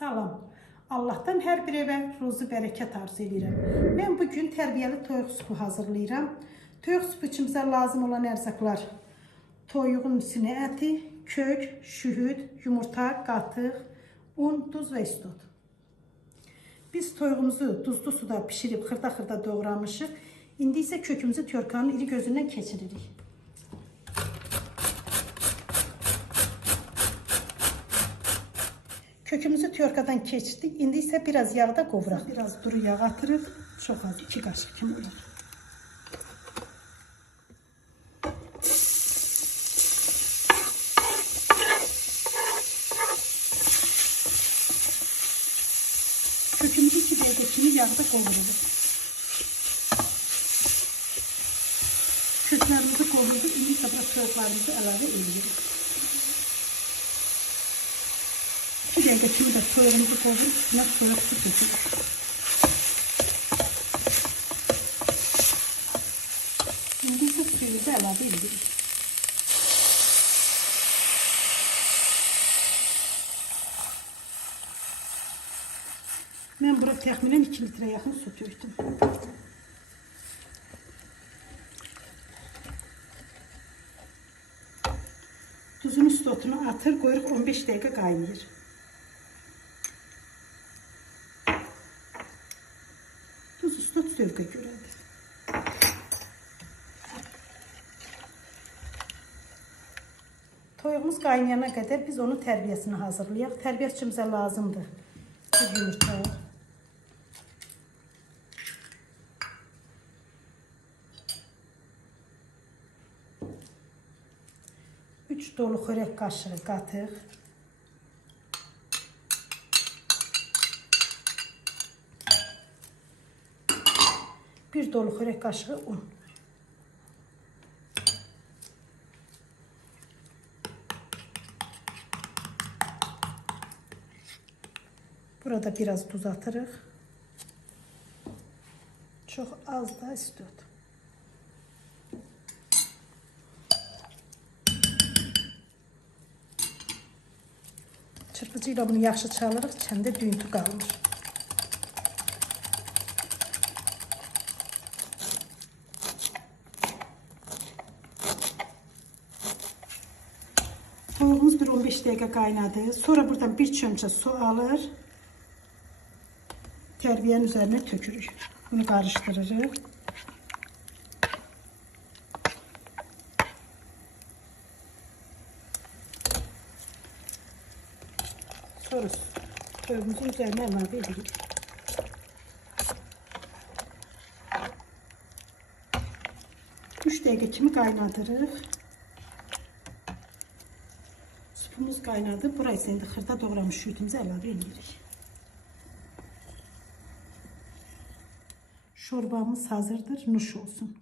Salam. Allah'tan hər bir evə ruzi bərəkət arzu edirəm. Mən bugün tərbiyəli toyuq supu hazırlayıram. Toyuq supu üçün bizə lazım olan ərzaqlar: toyuğun sinə əti, kök, şühüd, yumurta, qatıq, un, duz və istot. Biz toyuğumuzu duzlu suda pişirib xırda-xırda doğramışıq. İndi isə kökümüzü tyorkanın iri gözündən keçiririk. Kökümüzü tyorkadan keçirdik. İndi isə biraz yağda qovuraq. Biraz duru yağ atırıq. Çox az, 2 qaşıq kimi olur. Kökümüzü 2 dəqiqə kimi yağda qovururuq. Köklərimizi qovurduq. İndi isə bura toyuqlarımızı əlavə edirik. 2 dəqiqə kimi də toyuğumuzu qovurub üstünə toyuq su tökürük. İndi isə suyumuzu əlavə edirik. Mən bura təxminən 2 litrə yaxın su tökdüm. Tuzunu, istotunu atır, qoyuruq 15 dəqiqə qaynayır. Tuz, istot zövqə görədir. Toyuğumuz qaynayana qədər biz onun tərbiyəsini hazırlayaq. Tərbiyə üçün bizə lazımdır bir yumurta, 3 dolu xörək qaşığı qatıq, 1 dolu xörək qaşığı un. Burada biraz tuz atırıq. Çox az da istot. Çırpıcı ilə bunu yaxşı çalırıq, içəndə düyüntü qalmır. Toyuğumuz bir 15 dəqiqə qaynadı. Sonra buradan bir çömçə su alır. Tərbiyənin üzərinə tökürük. Bunu qarışdırırıq. Sonra toyuğumuzun üzərinə əlavə edirik. Üç dəqiqə kimi qaynadırıq. Supumuz qaynadı. Buraya isə indi xırda doğramış şüydümüzü əlavə edirik. Şorbamız hazırdır. Nuş olsun.